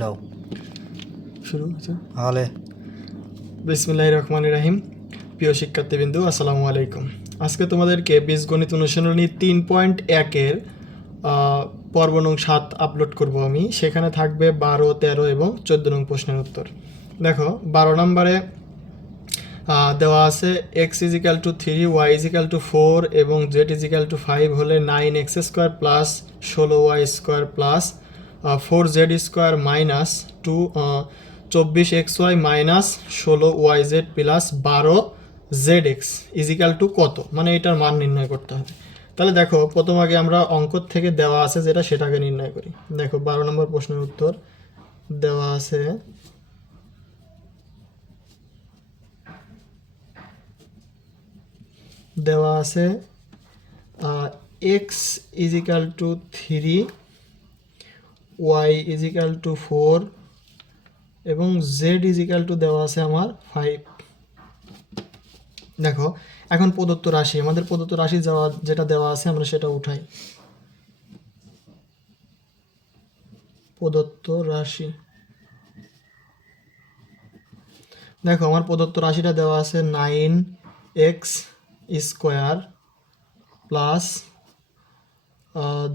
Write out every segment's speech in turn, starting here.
लो শুরু হচ্ছে। হলে বিসমিল্লাহির রহমানির রহিম। প্রিয় শিক্ষার্থীবৃন্দ, আসসালামু আলাইকুম। আজকে তোমাদেরকে বীজগণিত অনুশীলনী 3.1-এর পর্ব নং 7 আপলোড করব আমি। সেখানে থাকবে 12, 13 এবং 14 নং প্রশ্নের উত্তর। দেখো 12 নম্বরে দেওয়া আছে x is equal to 3, y is equal to 4 এবং জেড ইজিক্যাল টু 5 হলে 9x² plus 16y² plus 4z² minus 24xy minus 16yz plus 12zx is equal to কত, মানে এটার মান নির্ণয় করতে হবে। তাহলে দেখো প্রথম আগে আমরা অঙ্ক থেকে দেওয়া আছে যেটা সেটাকে নির্ণয় করি। দেখো 12 নম্বর প্রশ্নের উত্তর দেওয়া আছে x is equal to 3, y is equal to 4 এবং জেড ইজিক্যাল টু দেওয়া আছে আমার 5। দেখো এখন প্রদত্ত রাশি, আমাদের প্রদত্ত রাশি যেটা দেওয়া আছে আমরা সেটা উঠাই। প্রদত্ত রাশি, দেখো আমার প্রদত্ত রাশিটা দেওয়া আছে 9x² প্লাস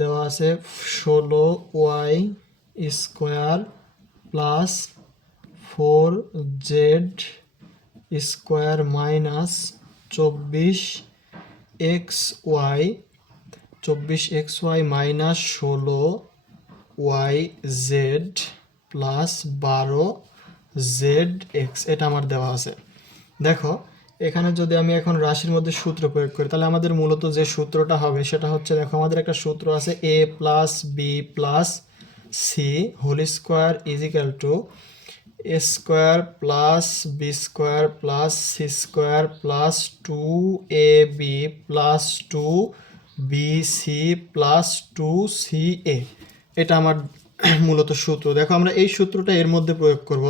দেওয়া আছে 16y² plus 4z² minus 24xy minus 16yz plus 12zx, এটা আমার দেওয়া আছে। দেখো এখানে যদি আমি এখন রাশির মধ্যে সূত্র প্রয়োগ করি তাহলে আমাদের মূলত যে সূত্রটা হবে সেটা হচ্ছে, দেখো আমাদের একটা সূত্র আছে a plus b plus c whole square is equal to a square plus b square plus c square plus 2ab plus 2bc plus 2ca। এটা আমার মূলত সূত্র। দেখো আমরা এই সূত্রটা এর মধ্যে প্রয়োগ করব।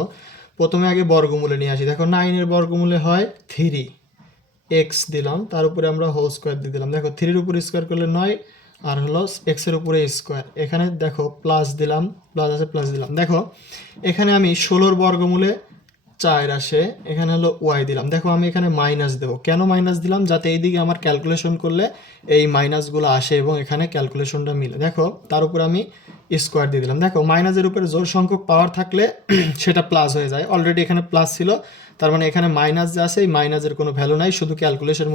প্রথমে আগে বর্গমূলে নিয়ে আসি। দেখো 9-এর বর্গমূলে হয় 3x দিলাম, তার উপরে আমরা হোল স্কোয়ার দিয়ে দিলাম। দেখো 3-এর উপরে স্কোয়ার করলে 9 আর হলো এক্সের উপরে স্কোয়ার। এখানে দেখো প্লাস দিলাম, প্লাস আছে প্লাস দিলাম। দেখো এখানে আমি 16-র বর্গমূলে 4 আসে, এখানে হলো ওয়াই দিলাম। দেখো আমি এখানে মাইনাস দেবো। কেন মাইনাস দিলাম? যাতে এইদিকে আমার ক্যালকুলেশন করলে এই মাইনাসগুলো আসে এবং এখানে ক্যালকুলেশনটা মিলে। দেখো তার উপরে আমি স্কোয়ার দিয়ে দিলাম। দেখো মাইনাসের উপরে জোর সংখ্যক পাওয়ার থাকলে সেটা প্লাস হয়ে যায়। অলরেডি এখানে প্লাস ছিল, তার মানে এখানে মাইনাস যে আছে এই মাইনাসের কোনো ভ্যালু নাই, শুধু ক্যালকুলেশনের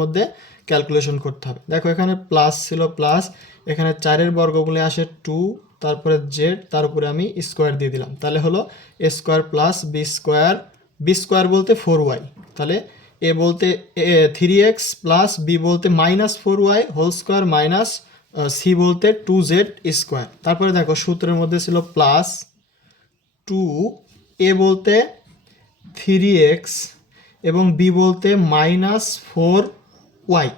মধ্যে ক্যালকুলেশন করতে হবে। দেখো এখানে প্লাস ছিল প্লাস, এখানে 4-এর বর্গমূলে আসে 2, তারপরে জেড, তার উপরে আমি স্কোয়ার দিয়ে দিলাম। তাহলে হলো a square plus b square বলতে 4y, তাহলে এ বলতে 3x প্লাস বি বলতে minus 4y whole square minus c বলতে 2z²। তারপরে দেখো সূত্রের মধ্যে ছিল প্লাস 2, এ বলতে 3x এবং বি বলতে মাইনাস 4y,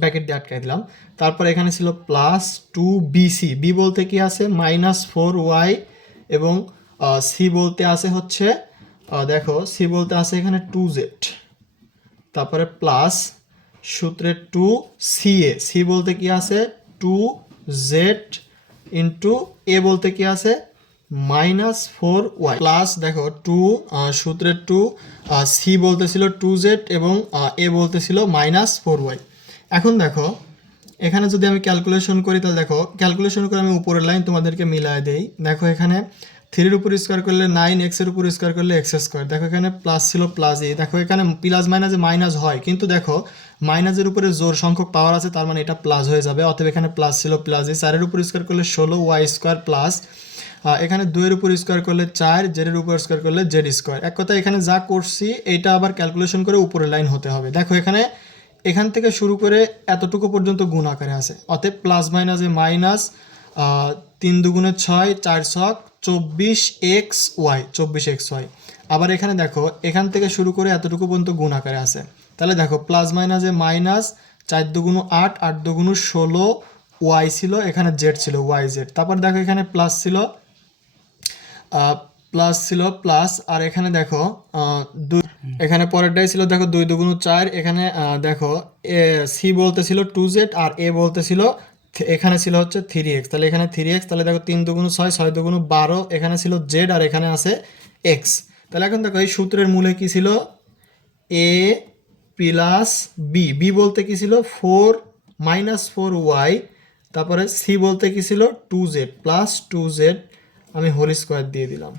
ব্র্যাকেট দিয়ে আটকাই দিলাম। তারপর এখানে ছিল প্লাস 2bc, বি বলতে কি আছে মাইনাস 4y এবং সি বলতে আছে হচ্ছে দেখো সি বলতে আছে এখানে 2z। তারপরে প্লাস সূত্রের 2ca, সি বলতে কি আছে 2z ইন্টু এ বলতে কি আছে মাইনাস 4y প্লাস দেখো 2 সূত্রের 2 সি বলতে ছিল 2z এবং এ বলতে ছিল মাইনাস 4y। এখন দেখো এখানে যদি আমি ক্যালকুলেশন করি তাহলে দেখো ক্যালকুলেশন করে আমি উপরের লাইন তোমাদেরকে মিলায় দেই। দেখো এখানে 3-এর উপর স্কোয়ার করলে 9x-এর উপর স্কোয়ার করলে x²। দেখো এখানে প্লাস ছিল প্লাসই, দেখো এখানে প্লাস মাইনাসে মাইনাস হয়, কিন্তু দেখো মাইনাসের উপরে জোর সংখ্যক পাওয়ার আছে, তার মানে এটা প্লাস হয়ে যাবে। অতএব এখানে প্লাস ছিল প্লাসই। 4-এর উপর স্কোয়ার করলে 16y² প্লাস এখানে 2-এর উপর স্কোয়ার করলে 4, জেডের উপর স্কোয়ার করলে z²। এক কথা এখানে যা করছি এইটা আবার ক্যালকুলেশন করে উপরের লাইন হতে হবে। দেখো এখান থেকে শুরু করে এতটুকু পর্যন্ত গুণ আকারে আছে। অতএব প্লাস মাইনাসে মাইনাস 3 দুগুণে 6, 4 ছক 24xy। আবার এখানে দেখো এখান থেকে শুরু করে এতটুকু পর্যন্ত গুণ আকারে আছে। তাহলে দেখো প্লাস মাইনাসে মাইনাস 4 দুগুণ 8, 8 দুগুণ 16 ওয়াই ছিল, এখানে জেড ছিল yz। তারপর দেখো এখানে প্লাস ছিল প্লাস আর এখানে দেখো এখানে পরেরটাই ছিল দেখো 2 দুগুণ 4, এখানে দেখো সি বলতে ছিল 2z আর এ বলতে ছিল এখানে ছিল হচ্ছে 3x, তাহলে এখানে 3x, তাহলে দেখো 3 দুগুণ 6, 6 দুগুণ 12, এখানে ছিল z আর এখানে আছে x। তাহলে এখন দেখো এই সূত্রের মূলে কি ছিল, a প্লাস বি, বি বলতে কি ছিল 4 মাইনাস 4y, তারপরে সি বলতে কি ছিল 2z প্লাস 2z, আমি হোল স্কোয়ার দিয়ে দিলাম।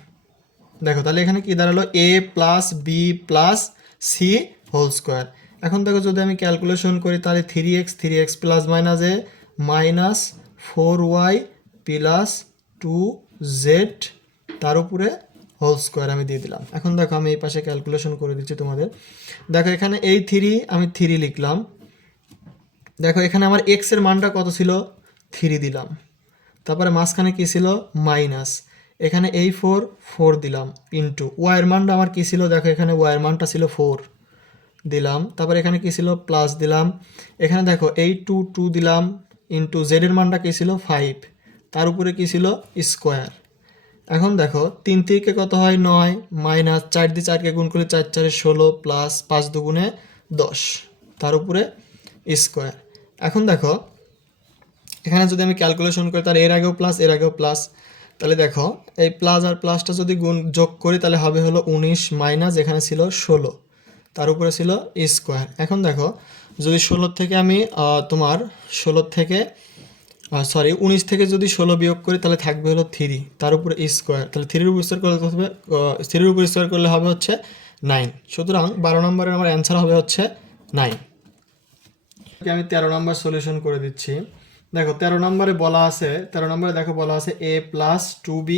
দেখো তাহলে এখানে কি দাঁড়ালো, a plus b plus c whole square. এখন দেখো যদি আমি ক্যালকুলেশন করি তাহলে 3x plus minus a minus 4y plus 2z তার উপরে হোল স্কোয়ার আমি দিয়ে দিলাম। এখন দেখো আমি এই পাশে ক্যালকুলেশন করে দিচ্ছি তোমাদের। দেখো এখানে এই 3 আমি 3 লিখলাম। দেখো এখানে আমার x এর মানটা কত ছিল, 3 দিলাম, তারপরে মাঝখানে কী ছিল মাইনাস, এখানে এই 4 দিলাম, ইন্টু ওয়াইয়ের মানটা আমার কী ছিল, দেখো এখানে ওয়াইয়ের মানটা ছিল 4 দিলাম, তারপরে এখানে কী ছিল প্লাস দিলাম, এখানে দেখো এই 2 দিলাম, ইন্টু জেডের মানটা কী ছিল 5, তার উপরে কী ছিল স্কোয়ার। এখন দেখো 3 থেকে কত হয় 9, মাইনাস 4 দিয়ে 4কে গুণ করলে 4 4 16, প্লাস 5 দুগুণে 10, তার উপরে স্কোয়ার। এখন দেখো এখানে যদি আমি ক্যালকুলেশন করি তাহলে এর আগেও প্লাস এর আগেও প্লাস, তাহলে দেখো এই প্লাস আর প্লাসটা যদি গুণ যোগ করি তাহলে হবে হলো 19, মাইনাস এখানে ছিল 16, তার উপরে ছিল স্কোয়ার। এখন দেখো যদি 16 থেকে আমি তোমার 16 থেকে 19 থেকে যদি 16 বিয়োগ করি তাহলে থাকবে হলো 3, তার উপরে স্কোয়ার, তাহলে 3 উপর স্কোয়ার করলে হবে 3 উপর স্কোয়ার করলে হবে হচ্ছে 9। সুতরাং 12 নম্বরের আমার অ্যান্সার হবে হচ্ছে 9। আমি 13 নম্বর সলিউশন করে দিচ্ছি। দেখো 13 নম্বরে বলা আছে, 13 নম্বরে দেখো বলা আছে a প্লাস 2b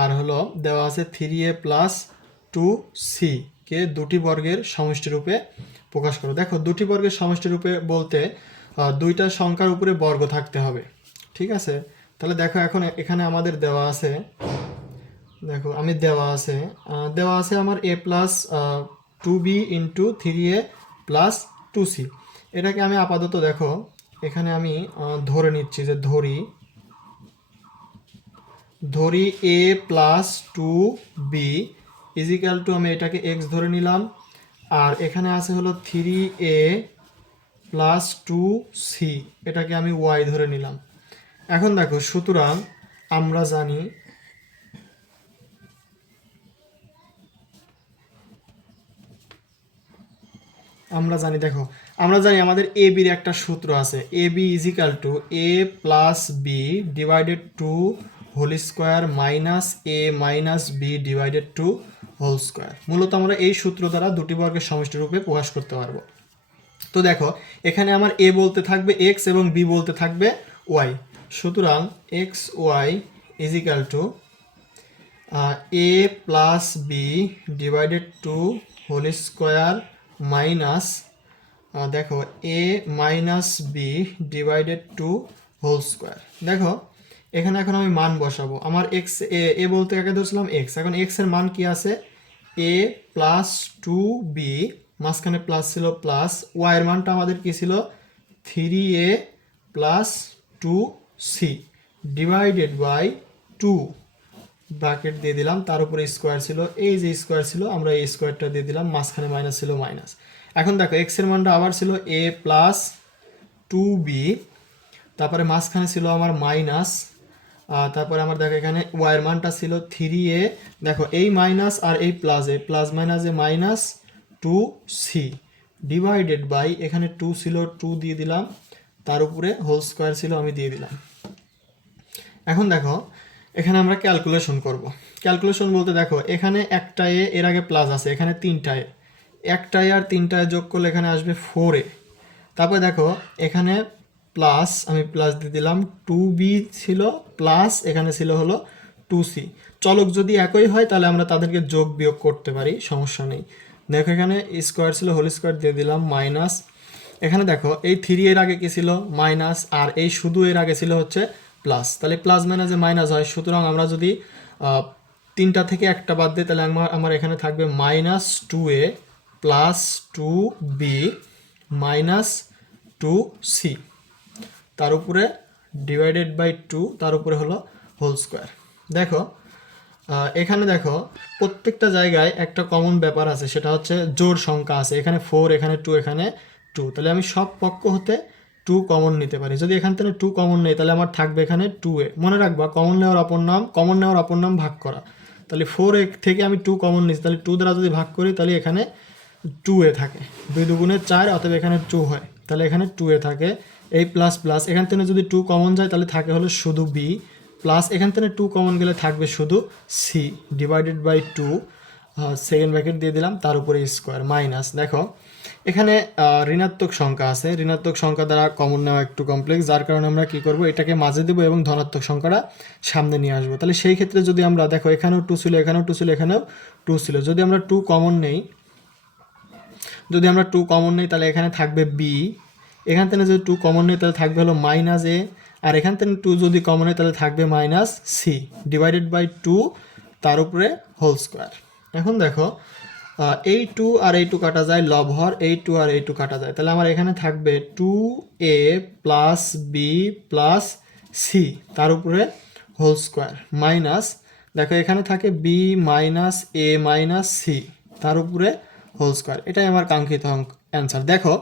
আর হলো দেওয়া আছে 3a প্লাস 2c কে দুটি বর্গের সমষ্টি রূপে প্রকাশ করো। দেখো দুটি বর্গের সমষ্টি রূপে বলতে দুইটা সংখ্যার উপরে বর্গ থাকতে হবে, ঠিক আছে। তাহলে দেখো এখন এখানে আমাদের দেওয়া আছে, দেখো আমি দেওয়া আছে আমার a plus 2b into 3a plus 2c। এটাকে আমি আপাতত দেখো এখানে আমি ধরে নিচ্ছি যে ধরি a plus 2b is equal to, আমি এটাকে x ধরে নিলাম, আর এখানে আছে হলো 3a প্লাস 2c, এটাকে আমি y ধরে নিলাম। এখন দেখো সুতরাং আমরা জানি দেখো আমরা জানি আমাদের এ বির একটা সূত্র আছে, a b equal to a plus b divided to whole square minus a minus b divided to whole square. মূলত আমরা এই সূত্র দ্বারা দুটি বর্গের সমষ্টি রূপে প্রকাশ করতে পারবো। তো দেখো এখানে আমার এ বলতে থাকবে এক্স এবং বি বলতে থাকবে ওয়াই। সুতরাং x y is equal to a plus b divided to whole square minus দেখো a minus b divided to whole square. দেখো এখানে এখন আমি মান বসাবো, আমার এক্স এ বলতে কাকে ধরছিলাম এক্স, এখন এক্স এর মান কি আছে এ প্লাস 2b, মাঝখানে প্লাস ছিল প্লাস, ওয়াই এর মানটা আমাদের কি ছিল 3a plus 2c divided by 2 bracket দিয়ে দিলাম, তার উপরে স্কোয়ার ছিল, এই যে স্কোয়ার ছিল আমরা এই স্কোয়ারটা দিয়ে দিলাম, মাঝখানে মাইনাস ছিল মাইনাস। এখন দেখো এক্স এর মানটা আবার ছিল a প্লাস 2b, তারপরে মাঝখানে ছিল আমার মাইনাস, তারপরে আমার দেখো এখানে ওয়াই এর মানটা ছিল 3a, দেখো এই মাইনাস আর এই প্লাসে প্লাস মাইনাসে মাইনাস 2c ডিভাইডেড বাই এখানে 2 ছিল 2 দিয়ে দিলাম, তার উপরে হোল স্কোয়ার ছিল আমি দিয়ে দিলাম। এখন দেখো এখানে আমরা ক্যালকুলেশন করব। ক্যালকুলেশন বলতে দেখো এখানে একটা এ, এর আগে প্লাস আছে, এখানে তিনটা এ, একটা এ আর তিনটা এ যোগ করলে এখানে আসবে 4a। তারপরে দেখো এখানে প্লাস, আমি প্লাস দিয়ে দিলাম, 2b ছিল প্লাস এখানে ছিল হলো 2c। চলক যদি একই হয় তাহলে আমরা তাদেরকে যোগ বিয়োগ করতে পারি, সমস্যা নেই। দেখো এখানে স্কোয়ার ছিল, হোল স্কোয়ার দিয়ে দিলাম, মাইনাস এখানে দেখো এই 3 এর আগে কি ছিল মাইনাস, আর এই শুধু এর আগে ছিল হচ্ছে প্লাস, তাহলে প্লাস মাইনাসে মাইনাস হয়। সুতরাং আমরা যদি তিনটা থেকে একটা বাদ দিই তাহলে আমার এখানে থাকবে minus 2a plus 2b minus 2c, তার উপরে ডিভাইডেড বাই 2, তার উপরে হলো হোল স্কোয়ার। দেখো এখানে দেখো প্রত্যেকটা জায়গায় একটা কমন ব্যাপার আছে, সেটা হচ্ছে জোড় সংখ্যা আছে, এখানে 4 এখানে 2 এখানে 2, তাহলে আমি সব পক্ষ হতে টু কমন নিতে পারি। যদি এখান থেকে টু কমন নেই তাহলে আমার থাকবে এখানে 2a। মনে রাখবা কমন নেওয়ার অপর নাম ভাগ করা। তাহলে 4a থেকে আমি 2 কমন নিচ্ছি, তাহলে 2 দ্বারা যদি ভাগ করি তাহলে এখানে 2a থাকে, 2 দুগুণে 4, অতএব এখানে 2 হয়, তাহলে এখানে 2a থাকে। এই প্লাস প্লাস এখান থেকে যদি 2 কমন যায় তাহলে থাকে হলো শুধু b, প্লাস এখান থেকে 2 কমন গেলে থাকবে শুধু c divided by 2, second bracket দিয়ে দিলাম, তার উপরে স্কোয়ার মাইনাস। দেখো এখানে ঋণাত্মক সংখ্যা আছে, ঋণাত্মক সংখ্যা দ্বারা কমন নেওয়া একটু কমপ্লেক্স, যার কারণে আমরা কি করব, এটাকে মাঝে দেবো এবং ধনাত্মক সংখ্যাটা সামনে নিয়ে আসবো। তাহলে সেই ক্ষেত্রে যদি আমরা দেখো এখানেও 2 ছিল, এখানেও 2 ছিল, এখানেও 2 ছিল, যদি আমরা 2 কমন নেই, তাহলে এখানে থাকবে b, এখান থেকে যদি 2 কমন নেই তাহলে থাকবে হলো মাইনাস a, আর এখান থেকে 2 যদি কমন নেই তাহলে থাকবে মাইনাস c ডিভাইডেড বাই 2, তার উপরে হোল স্কোয়ার। এখন দেখো এই 2 আর এই 2 কাটা যায়, লব হর এই 2 আর এই 2 কাটা যায়, তাহলে আমার এখানে থাকবে 2a plus b plus c, তার উপরে হোল স্কোয়ার মাইনাস, দেখো এখানে থাকে b minus a minus c, তার উপরে হোল স্কোয়ার। এটাই আমার কাঙ্ক্ষিত অ্যান্সার। দেখো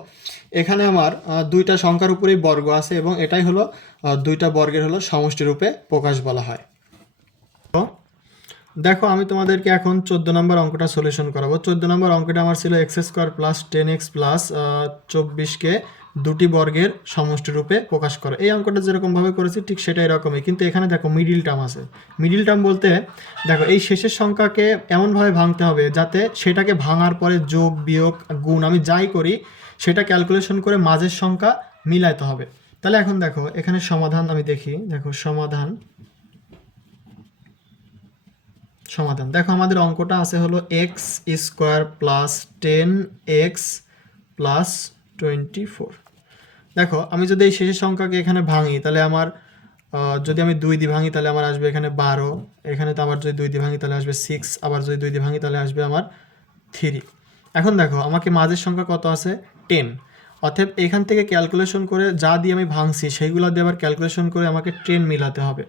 এখানে আমার দুইটা সংখ্যার উপরেই বর্গ আছে এবং এটাই হলো দুইটা বর্গের হলো সমষ্টি রূপে প্রকাশ বলা হয়। দেখো আমি তোমাদেরকে এখন 14 নম্বর অঙ্কটা সলিউশন করাবো। 14 নম্বর অঙ্কটা আমার ছিল x square plus 10x plus 24কে দুটি বর্গের সমষ্টি রূপে প্রকাশ করো। এই অঙ্কটা যেরকমভাবে করেছি ঠিক সেটা এরকমই, কিন্তু এখানে দেখো মিডিল টার্ম আছে। মিডিল টার্ম বলতে দেখো এই শেষের সংখ্যাকে এমনভাবে ভাঙতে হবে যাতে সেটাকে ভাঙার পরে যোগ বিয়োগ গুণ আমি যাই করি সেটা ক্যালকুলেশন করে মাঝের সংখ্যা মিলাইতে হবে। তাহলে এখন দেখো এখানে সমাধান আমি দেখি, দেখো সমাধান দেখো আমাদের অঙ্কটা আছে হলো x square plus 10x plus 24। দেখো আমি যদি এই শেষের সংখ্যাকে এখানে ভাঙি তাহলে আমার যদি আমি 2 দিয়ে ভাঙি তাহলে আমার আসবে এখানে 12, এখানে তো আবার যদি 2 দিয়ে ভাঙি তাহলে আসবে 6, আবার যদি 2 দিয়ে ভাঙি তাহলে আসবে আমার 3। এখন দেখো আমাকে মাঝের সংখ্যা কত আছে 10, অতএব এখান থেকে ক্যালকুলেশন করে যা দিয়ে আমি ভাঙছি সেইগুলো দিয়ে আবার ক্যালকুলেশন করে আমাকে 10 মিলাতে হবে,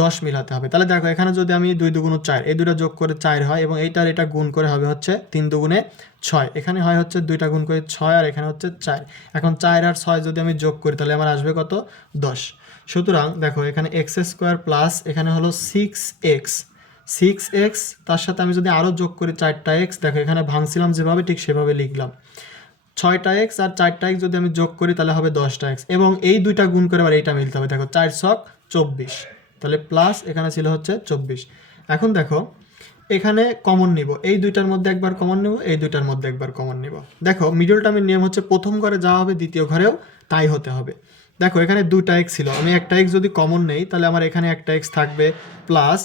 10 মিলাতে হবে। তাহলে দেখো এখানে যদি আমি 2 দুগুণ 4, এই দুটো যোগ করে 4 হয় এবং এইটার এটা গুণ করে হবে হচ্ছে 3 দুগুণে 6, এখানে হয় হচ্ছে 2টা গুণ করে 6 আর এখানে হচ্ছে 4। এখন 4 আর 6 যদি আমি যোগ করি তাহলে আমার আসবে কত 10। সুতরাং দেখো এখানে এক্স স্কোয়ার প্লাস এখানে হলো 6x, তার সাথে আমি যদি আরও যোগ করি 4টা এক্স, দেখো এখানে ভাঙছিলাম যেভাবে ঠিক সেভাবে লিখলাম, 6টা এক্স আর 4টা এক্স যদি আমি যোগ করি তাহলে হবে 10টা এক্স এবং এই দুইটা গুণ করে আবার এইটা মিলতে হবে। দেখো 4 ছক 24, তাহলে প্লাস এখানে ছিল হচ্ছে 24। এখন দেখো এখানে কমন নিব, এই দুইটার মধ্যে একবার কমন নেব, এই দুইটার মধ্যে একবার কমন নিব। দেখো মিডল টার্মের নিয়ম হচ্ছে প্রথম ঘরে যা হবে দ্বিতীয় ঘরেও তাই হতে হবে। দেখো এখানে 2টা এক্স ছিল, আমি একটা এক্স যদি কমন নেই তাহলে আমার এখানে একটা এক্স থাকবে, প্লাস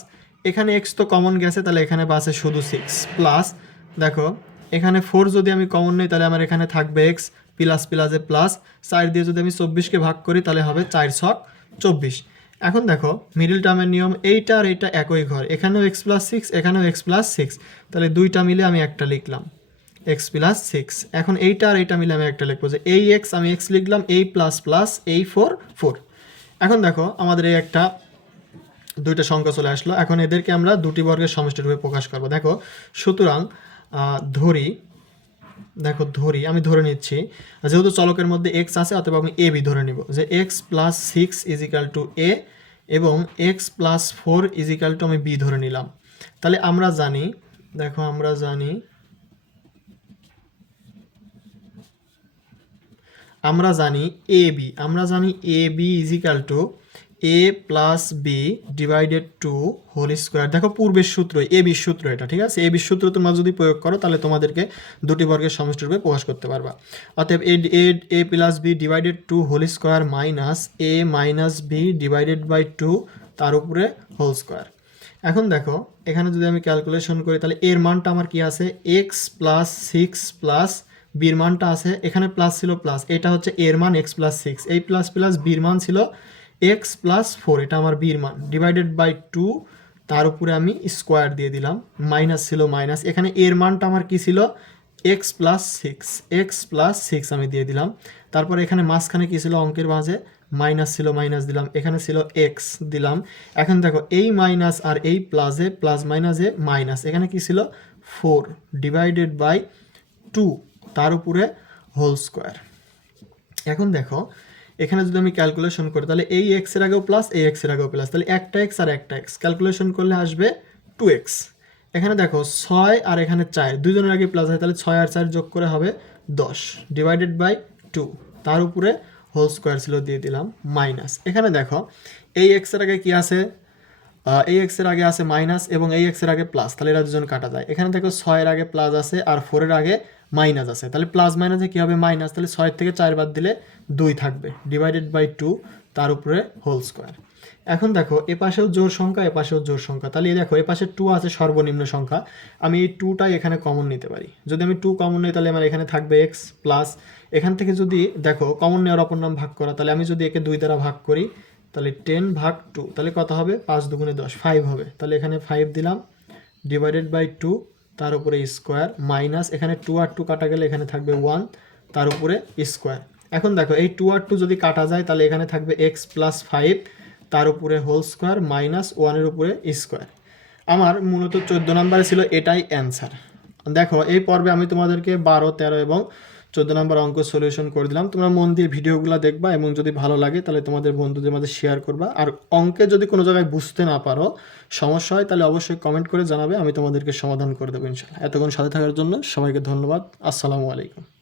এখানে এক্স তো কমন গেছে তাহলে এখানে বাসে শুধু 6, প্লাস দেখো এখানে 4 যদি আমি কমন নেই তাহলে আমার এখানে থাকবে এক্স, প্লাস প্লাসে প্লাস, 4 দিয়ে যদি আমি 24কে ভাগ করি তাহলে হবে 4 ছক 24। এখন দেখো মিডল টার্মের নিয়ম, এইটা আর এইটা একই ঘর, এখানেও এক্স প্লাস 6, এখানেও এক্স প্লাস 6, তাহলে দুইটা মিলে আমি একটা লিখলাম এক্স প্লাস 6। এখন এইটা আর এইটা মিলে আমি একটা লিখবো যে এই এক্স আমি এক্স লিখলাম, এই প্লাস প্লাস এই 4। এখন দেখো আমাদের এই একটা দুইটা সংখ্যা চলে আসলো, এখন এদেরকে আমরা দুটি বর্গের সমষ্টি রূপে প্রকাশ করবো। দেখো সুতরাং আমি ধরে নিচ্ছি যেহেতু চলকের মধ্যে এক্স আছে অথবা আমি এ বি ধরে নিব যে x plus 6 equal to a এবং এক্স প্লাস 4 ইজিক্যাল টু আমি বি ধরে নিলাম। তাহলে আমরা জানি, দেখো আমরা জানি a b equal to a plus b divided to whole square. দেখো পূর্বের সূত্র এ বির সূত্র এটা, ঠিক আছে, এ বির সূত্র তোমরা যদি প্রয়োগ করো তাহলে তোমাদেরকে দুটি বর্গের সমষ্টি রূপে প্রকাশ করতে পারবা। অতএব a plus b divided to whole square minus a minus b divided by 2 তার উপরে হোল স্কোয়ার। এখন দেখো এখানে যদি আমি ক্যালকুলেশন করি তাহলে এর মানটা আমার কি আছে এক্স প্লাস 6 প্লাস বির মানটা আছে, এখানে প্লাস ছিল প্লাস, এটা হচ্ছে এর মান এক্স প্লাস 6, এই প্লাস প্লাস বির মান ছিল এক্স প্লাস 4, এটা আমার বির মান ডিভাইডেড বাই 2, তার উপরে আমি স্কোয়ার দিয়ে দিলাম, মাইনাস ছিল মাইনাস, এখানে এর মানটা আমার কি ছিল এক্স প্লাস 6 আমি দিয়ে দিলাম, তারপর এখানে মাঝখানে কি ছিল অঙ্কের মাঝে মাইনাস ছিল মাইনাস দিলাম, এখানে ছিল এক্স দিলাম। এখন দেখো এই মাইনাস আর এই প্লাসে প্লাস মাইনাসে মাইনাস, এখানে কি ছিল 4 ডিভাইডেড বাই 2 তার উপরে হোল স্কোয়ার। এখন দেখো এখানে যদি আমি ক্যালকুলেশন করি তাহলে এই এক্স এর আগেও প্লাস, এই এক্স এর আগেও প্লাস, তাহলে একটা এক্স আর একটা এক্স ক্যালকুলেশন করলে আসবে 2x। এখানে দেখো 6 আর এখানে 4 দুজনের আগে প্লাস হয়, তাহলে 6 আর 4 যোগ করে হবে 10 ডিভাইডেড বাই 2, তার উপরে হোল স্কোয়ার ছিল দিয়ে দিলাম মাইনাস। এখানে দেখো এই এক্স এর আগে কি আছে, এই এক্স এর আগে আছে মাইনাস এবং এই এক্স এর আগে প্লাস, তাহলে এরা দুজন কাটা যায়। এখানে দেখো 6 এর আগে প্লাস আছে আর 4 এর আগে মাইনাস আছে, তাহলে প্লাস মাইনাসে কী হবে মাইনাস, তাহলে 6 থেকে 4 বাদ দিলে 2 থাকবে ডিভাইডেড বাই 2, তার উপরে হোল স্কোয়ার। এখন দেখো এ পাশেও জোড় সংখ্যা, এ পাশেও জোড় সংখ্যা, তাহলে এই দেখো এ পাশে 2 আছে সর্বনিম্ন সংখ্যা, আমি এই 2টাই এখানে কমন নিতে পারি। যদি আমি 2 কমন নিই তাহলে আমার এখানে থাকবে এক্স প্লাস, এখান থেকে যদি দেখো কমন নেওয়ার অপর নাম ভাগ করা, তাহলে আমি যদি একে 2 দ্বারা ভাগ করি তাহলে 10 ভাগ 2, তাহলে কত হবে 5 দুগুণে 10, 5 হবে, তাহলে এখানে 5 দিলাম ডিভাইডেড বাই 2, তার উপরে স্কোয়ার মাইনাস, এখানে 2 আর 2 কাটা গেলে এখানে থাকবে 1, তার উপরে স্কোয়ার। এখন দেখো এই 2 আর 2 যদি কাটা যায় তাহলে এখানে থাকবে এক্স প্লাস 5, তার উপরে হোল স্কোয়ার মাইনাস 1-এর উপরে স্কোয়ার। আমার মূলত 14 নম্বরে ছিল এটাই অ্যান্সার। দেখো এই পর্বে আমি তোমাদেরকে 12, 13 এবং 14 নম্বর অঙ্ক সলিউশন করে দিলাম। তোমরা মন দিয়ে ভিডিওগুলো দেখবা এবং যদি ভালো লাগে তাহলে তোমাদের বন্ধুদের মাঝে শেয়ার করবা। আর অঙ্কে যদি কোনো জায়গায় বুঝতে না পারো, সমস্যা হয়, তাহলে অবশ্যই কমেন্ট করে জানাবে, আমি তোমাদেরকে সমাধান করে দেবো ইনশাআল্লাহ। এতক্ষণ সাথে থাকার জন্য সবাইকে ধন্যবাদ। আসসালামু আলাইকুম।